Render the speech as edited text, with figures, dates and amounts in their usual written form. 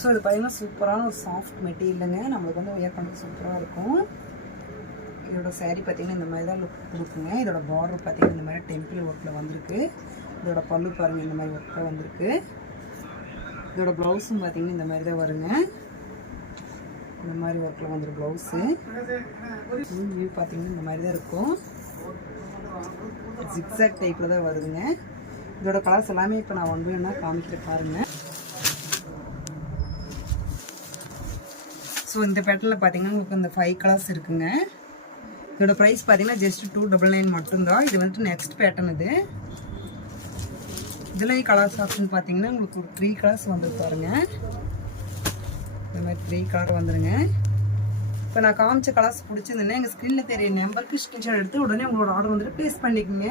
So இது பார்த்தீங்கன்னா சூப்பரான ஒரு சாஃப்ட் மெட்டீரியலுங்க. நம்மளுக்கு வந்து வியர் பண்ணுறது சூப்பராக இருக்கும். இதோட சாரீ பார்த்தீங்கன்னா இந்த மாதிரி தான் லுக் கொடுக்குங்க. இதோட பார்டர் பார்த்தீங்கன்னா இந்த மாதிரி டெம்பிள் ஒர்க்கில் வந்திருக்கு. இதோட பல்லு பாருங்கள் இந்த மாதிரி ஒர்க்கில் வந்திருக்கு. இதோட ப்ளவுஸும் பார்த்தீங்கன்னா இந்த மாதிரி தான் வருங்க. இந்த மாதிரி ஒர்க்கில் வந்துடும் ப்ளவுஸு. வியூ பார்த்தீங்கன்னா இந்த மாதிரி தான் இருக்கும். ஜிக்ஸாக் டைப்பில் தான் வருதுங்க. இதோட கலர்ஸ் எல்லாமே இப்போ நான் ஒன்று வேணா காமிக்கிற பாருங்கள். ஸோ இந்த பேட்டர்னில் பார்த்தீங்கன்னா உங்களுக்கு இந்த 5 கலர்ஸ் இருக்குங்க. இதோட ப்ரைஸ் பார்த்தீங்கன்னா ஜஸ்ட் 299 மட்டும்தான். இது வந்துட்டு நெக்ஸ்ட் பேட்டர்ன். இதுலேயும் கலர்ஸ் ஆப்ஷன் பார்த்தீங்கன்னா உங்களுக்கு ஒரு 3 கலர்ஸ் வந்துருக்கு பாருங்க. இந்த மாதிரி 3 கலர் வந்துருங்க. இப்போ நான் காமிச்ச கலர்ஸ் பிடிச்சிருந்தேன்னா எங்கள் ஸ்க்ரீனில் தெரிய நம்பருக்கு ஸ்க்ரீன்ஷாட் எடுத்து உடனே உங்களோட ஆர்டர் வந்துட்டு ப்ளேஸ் பண்ணிக்கோங்க.